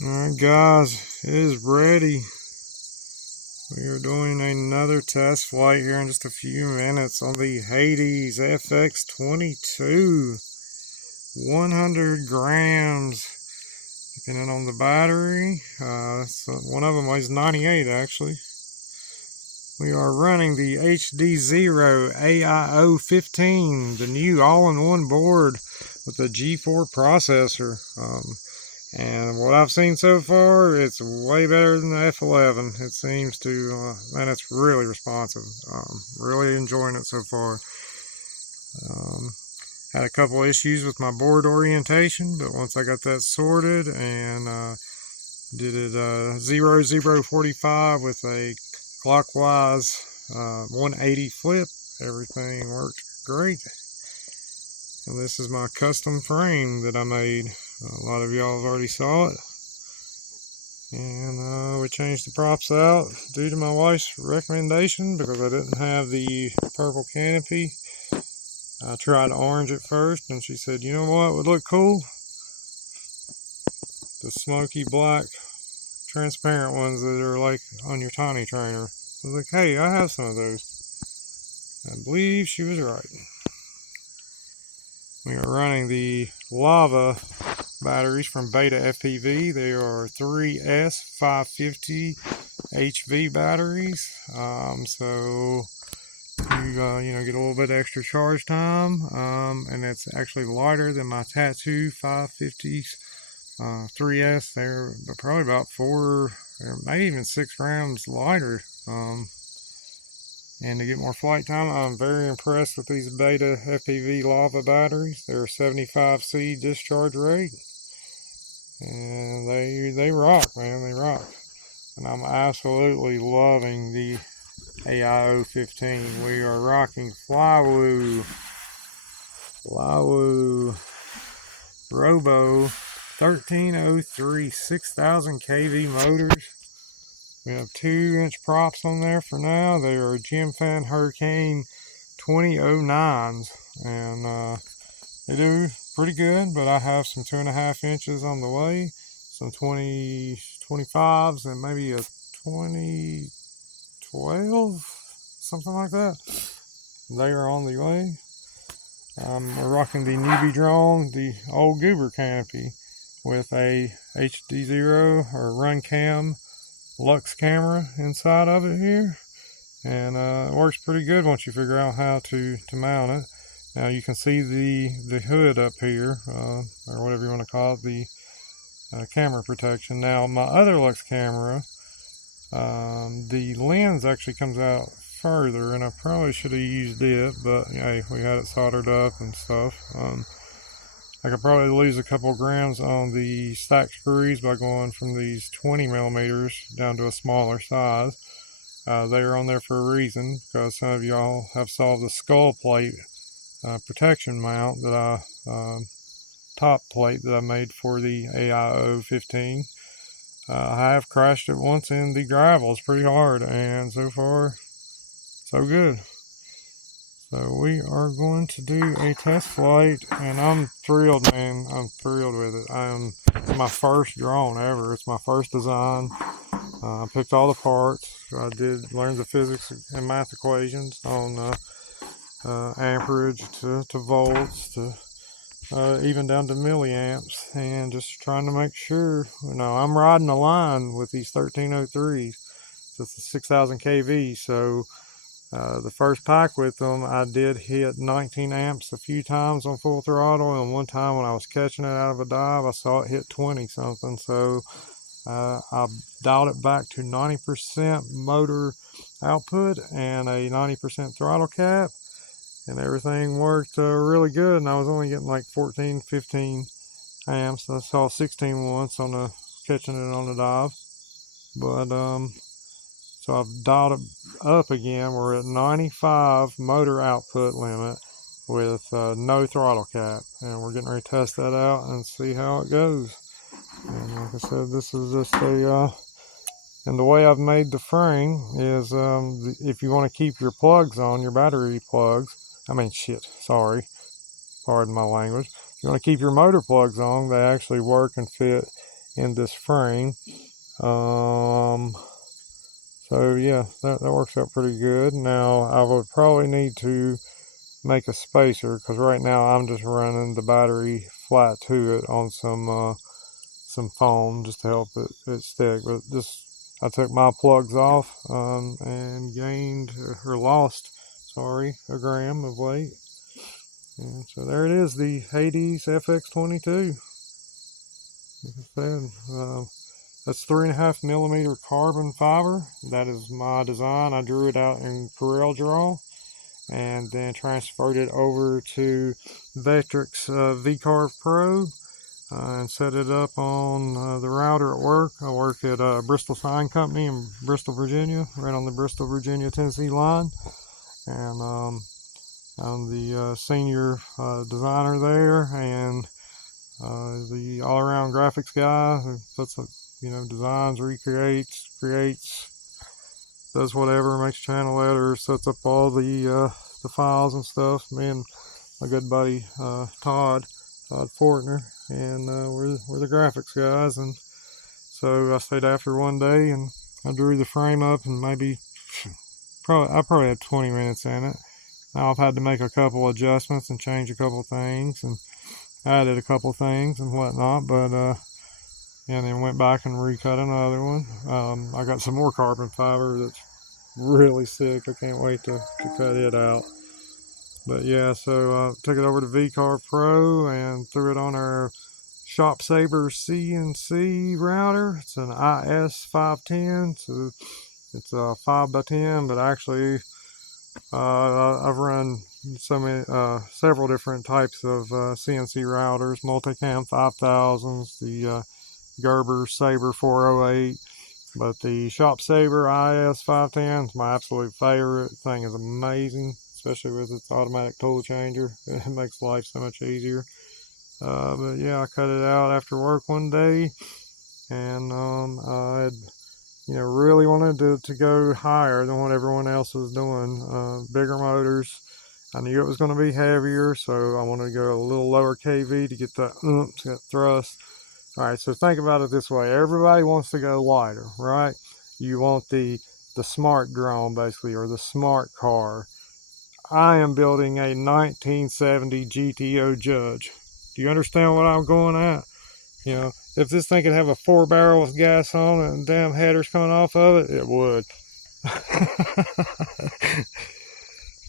Alright guys, it is ready. We are doing another test flight here in just a few minutes on the Hades FX22. 100 grams, depending on the battery. So one of them weighs 98 actually. We are running the HDZero AIO15, the new all-in-one board with a G4 processor. And what I've seen so far, it's way better than the F11. It seems to, and it's really responsive. Really enjoying it so far. Had a couple issues with my board orientation, but once I got that sorted and did it 0045 with a clockwise 180 flip, everything worked great. And this is my custom frame that I made. A lot of y'all have already saw it. And we changed the props out due to my wife's recommendation because I didn't have the purple canopy. I tried orange at first and she said, you know what would look cool? The smoky black transparent ones that are like on your tiny trainer. I was like, hey, I have some of those. I believe she was right. We are running the lava batteries from Beta FPV. They are 3S550 HV batteries. So you know, get a little bit extra charge time, and it's actually lighter than my Tattoo 550s 3S. They're probably about 4 or maybe even 6 grams lighter. And to get more flight time, I'm very impressed with these Beta FPV lava batteries. They're 75C discharge rate. And they rock, man, they rock. And I'm absolutely loving the AIO15. We are rocking Flywoo Robo 1303 6000 kV motors. We have 2-inch props on there for now. They are Gemfan Hurricane 2009s, and they do pretty good, but I have some 2.5 inches on the way, some 25s, and maybe a 2012, something like that. They are on the way. We're rocking the newbie drone, the old Goober canopy, with a HDZero or Run Cam Lux camera inside of it here, and it works pretty good once you figure out how to mount it. Now you can see the hood up here, or whatever you want to call it, the camera protection. Now my other Lux camera, the lens actually comes out further, and I probably should have used it, but hey, we had it soldered up and stuff. I could probably lose a couple grams on the stack screws by going from these 20 millimeters down to a smaller size. They are on there for a reason, because some of y'all have saw the skull plate protection mount that I top plate that I made for the AIO15. I have crashed it once in the gravels pretty hard, and so far so good. So we are going to do a test flight, and I'm thrilled, man. I'm thrilled with it. It's my first drone ever. It's my first design. I picked all the parts. I did learn the physics and math equations on amperage to volts to even down to milliamps, and just trying to make sure. You know, I'm riding a line with these 1303s. So it's a 6000 kV. So the first pack with them, I did hit 19 amps a few times on full throttle, and one time when I was catching it out of a dive, I saw it hit 20 something. So I dialed it back to 90% motor output and a 90% throttle cap, and everything worked really good. And I was only getting like 14, 15 amps. I saw 16 once on the catching it on the dive, but so I've dialed it up again. We're at 95 motor output limit with no throttle cap, and we're getting ready to test that out and see how it goes. And like I said, this is just a and the way I've made the frame is if you want to keep your plugs on, your battery plugs, pardon my language, if you want to keep your motor plugs on, they actually work and fit in this frame. So yeah, that works out pretty good. Now I would probably need to make a spacer, because right now I'm just running the battery flat to it on some foam just to help it stick. But I took my plugs off and gained or lost, sorry, a gram of weight. And so there it is, the Hades FX22. Like I said, that's 3.5 millimeter carbon fiber. That is my design. I drew it out in Corel Draw and then transferred it over to Vectrix VCarve Pro and set it up on the router at work. I work at Bristol Sign Company in Bristol, Virginia, right on the Bristol, Virginia, Tennessee line. And I'm the senior designer there, and the all-around graphics guy who puts, designs, recreates, creates, does whatever, makes channel letters, sets up all the files and stuff. Me and my good buddy Todd Fortner, and we're the graphics guys. And so I stayed after one day and I drew the frame up, and I probably had 20 minutes in it. Now I've had to make a couple adjustments and change a couple things and added a couple things and whatnot, but and then went back and recut another one. I got some more carbon fiber that's really sick. I can't wait to cut it out. But yeah, so I took it over to VCarve Pro and threw it on our Shop Saber CNC router. It's an IS510, so it's a 5x10, but actually I've run several different types of CNC routers, Multicam 5000s, the Gerber Saber 408, but the Shop Saber IS510 is my absolute favorite. The thing is amazing, especially with its automatic tool changer. It makes life so much easier. But yeah, I cut it out after work one day, and I had really wanted to go higher than what everyone else was doing. Bigger motors. I knew it was going to be heavier, so I wanted to go a little lower kV to get that oomph, that thrust. All right, so think about it this way. Everybody wants to go lighter, right? You want the smart drone, basically, or the smart car. I am building a 1970 GTO Judge. Do you understand what I'm going at? If this thing could have a 4-barrel with gas on it and damn headers coming off of it, it would.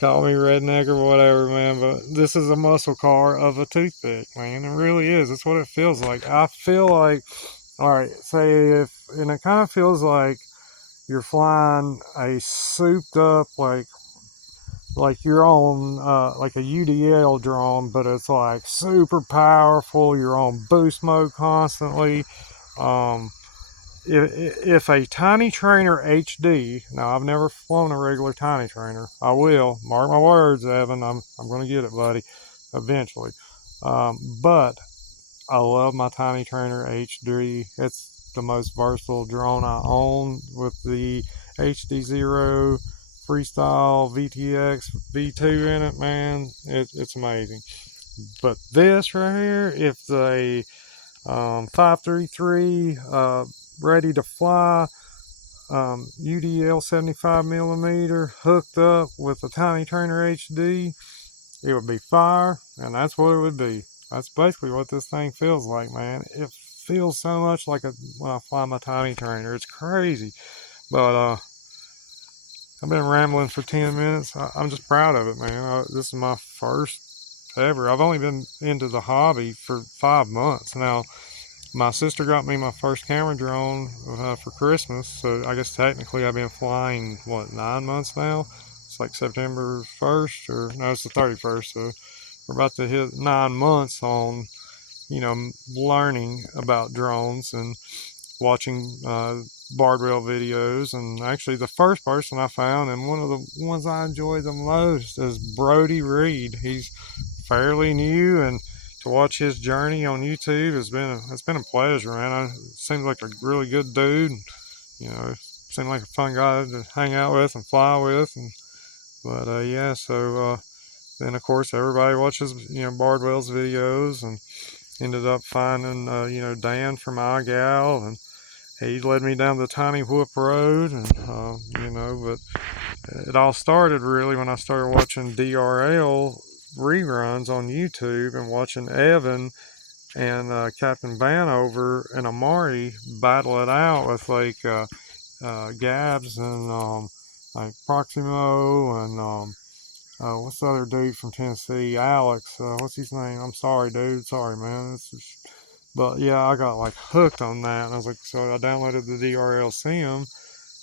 Call me redneck or whatever, man, but this is a muscle car of a toothpick, man. It really is. That's what it feels like. I feel like, all right, and it kind of feels like you're flying a souped up, like you're on like a UDL drone, but it's like super powerful. You're on boost mode constantly. If a Tiny Trainer HD, now I've never flown a regular Tiny Trainer. I will, mark my words, Evan. I'm going to get it, buddy, eventually. But I love my Tiny Trainer HD. It's the most versatile drone I own, with the HDZero Freestyle VTX V2 in it, man. It's amazing. But this right here, if the 533 ready to fly UDL 75 millimeter hooked up with a Tiny Trainer HD, it would be fire, and that's what it would be. That's basically what this thing feels like, man. It feels so much like when I fly my Tiny Trainer. It's crazy. But I've been rambling for 10 minutes. I'm just proud of it, man. This is my first ever. I've only been into the hobby for 5 months now. My sister got me my first camera drone for Christmas, so I guess technically I've been flying, 9 months now? It's like September 1st, or no, it's the 31st, so we're about to hit 9 months on, learning about drones and watching Bardwell videos. And actually the first person I found, and one of the ones I enjoy the most, is Brody Reed. He's fairly new, and to watch his journey on YouTube it's been a pleasure, man. Seems like a really good dude. Seemed like a fun guy to hang out with and fly with. But yeah, so then of course everybody watches Bardwell's videos, and ended up finding, you know, Dan from iGal, and he led me down the Tiny Whoop Road, and, you know, but it all started really when I started watching DRL reruns on YouTube and watching Evan and Captain Vanover and Amari battle it out with like Gabs and like Proximo and what's the other dude from Tennessee? Alex. What's his name? I'm sorry, dude. Sorry, man. But yeah, I got like hooked on that, and I was like, so I downloaded the DRL sim.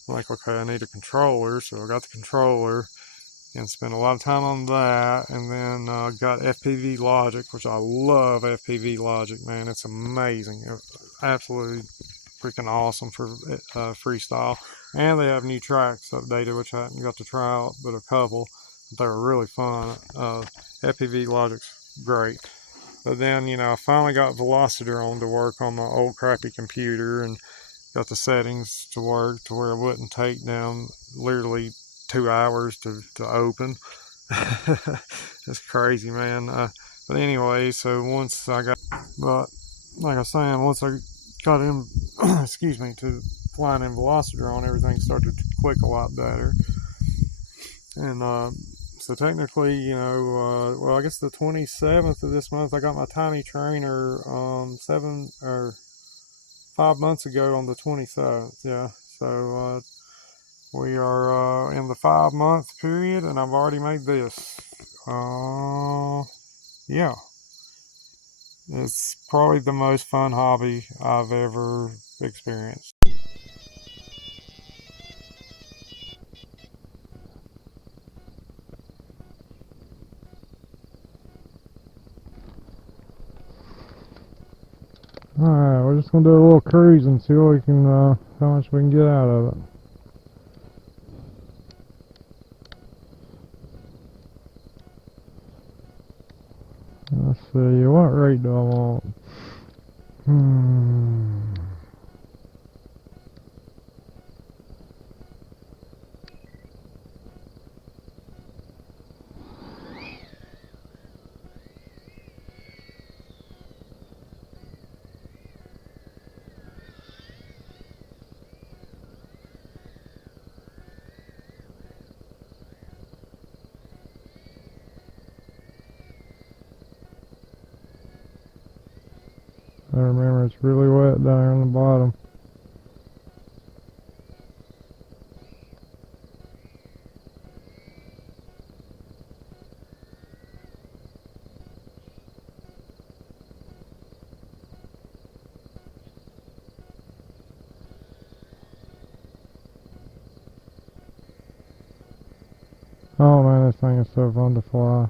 I'm like, okay, I need a controller, so I got the controller and spent a lot of time on that, and then got FPV Logic, which I love FPV Logic, man. It's amazing. Absolutely freaking awesome for freestyle. And they have new tracks updated, which I haven't got to try out, but a couple. They were really fun. FPV Logic's great. But then, you know, I finally got Velociter on to work on my old crappy computer and got the settings to work to where it wouldn't take them literally 2 hours to open. It's crazy, man. But anyway, so once I got, but like I was saying, once I got him, excuse me, to flying in Velociter on, everything started to click a lot better. And so technically, you know, well, I guess the 27th of this month, I got my tiny trainer 5 months ago on the 27th. Yeah, so we are in the 5-month period, and I've already made this. Yeah, it's probably the most fun hobby I've ever experienced. Alright, we're just gonna do a little cruise and see what we can, how much we can get out of it. Let's see, what rate do I want? I remember it's really wet down here on the bottom. Oh man, this thing is so fun to fly.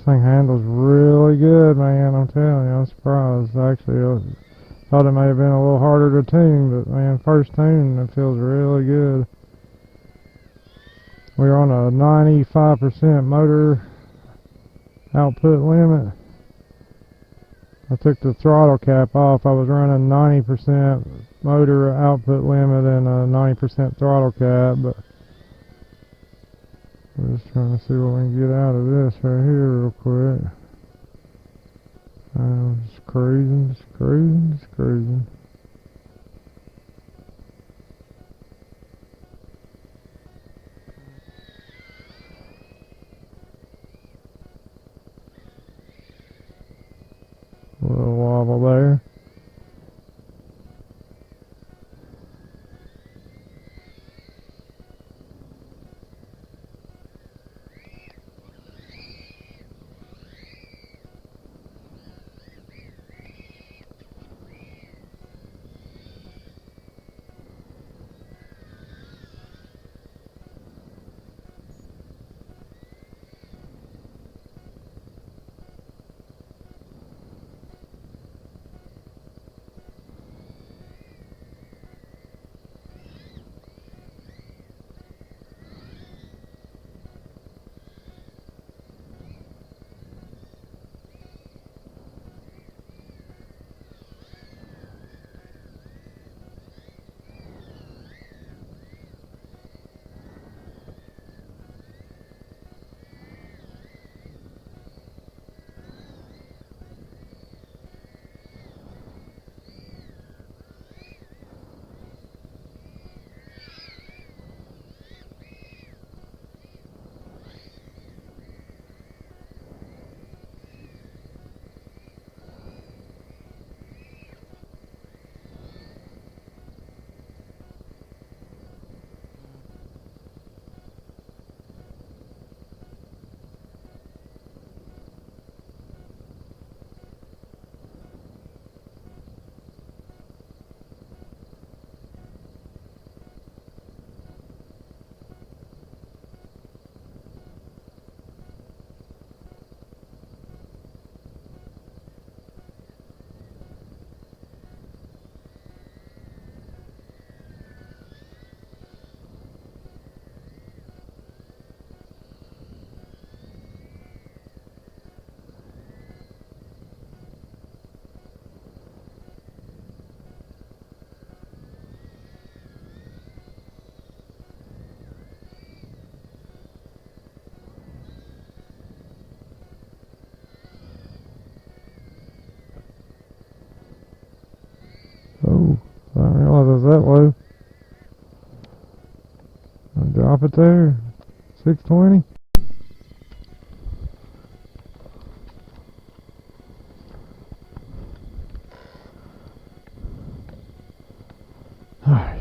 This thing handles really good, man. I'm telling you, I'm surprised. Actually, I thought it may have been a little harder to tune, but man, first tune, it feels really good. We're on a 95% motor output limit. I took the throttle cap off. I was running 90% motor output limit and a 90% throttle cap, but we're just trying to see what we can get out of this right here real quick. Just cruising, just cruising, just cruising. A little wobble there. Oh, I didn't realize it was that low. I'll drop it there. 620. Alright.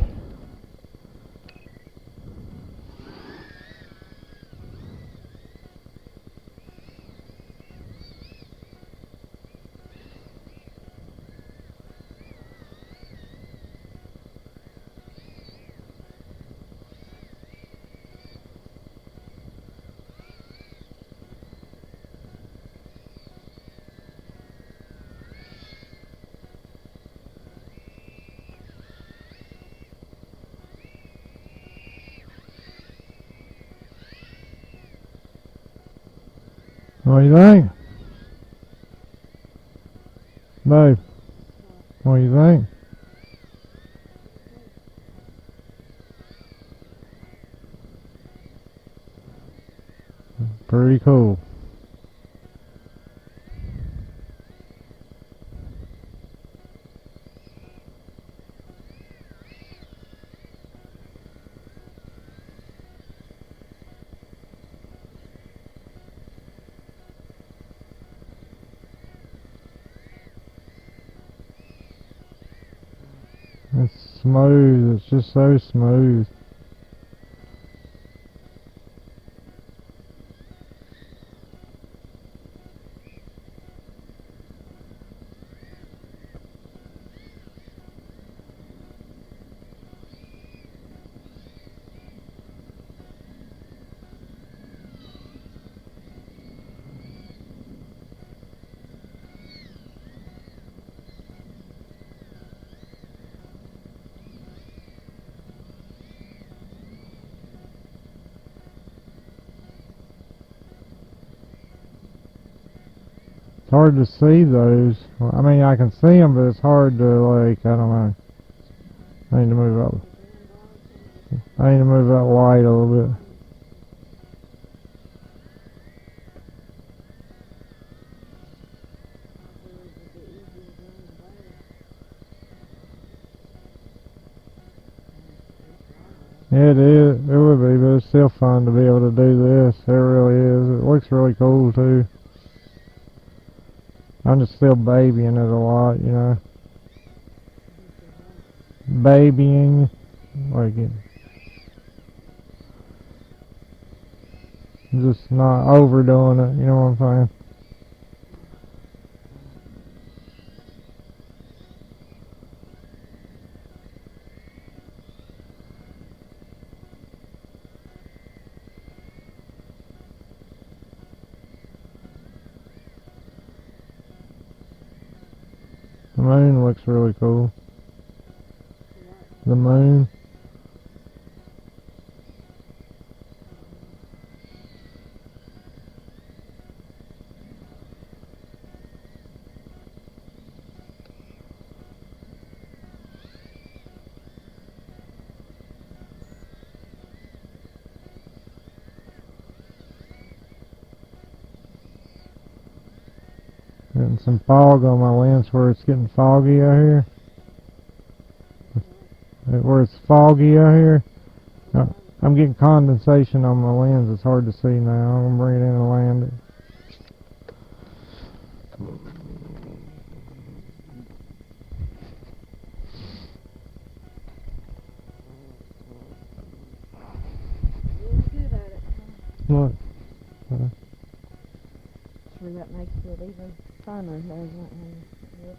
What do you think? Babe, what do you think? Pretty cool. It's smooth, it's just so smooth. It's hard to see those. I mean, I can see them, but it's hard to, like, I don't know. I need to move up. I need to move that light a little bit. Yeah, it is. It would be, but it's still fun to be able to do this. It really is. It looks really cool, too. I'm just still babying it a lot, you know. Babying. Like it. Just not overdoing it, you know what I'm saying? The moon looks really cool. The moon. Getting some fog on my lens where it's getting foggy out here. Where it's foggy out here. I'm getting condensation on my lens. It's hard to see now. I'm going to bring it in and land it. Really good at it. Look. Sure that makes it even funner, doesn't it?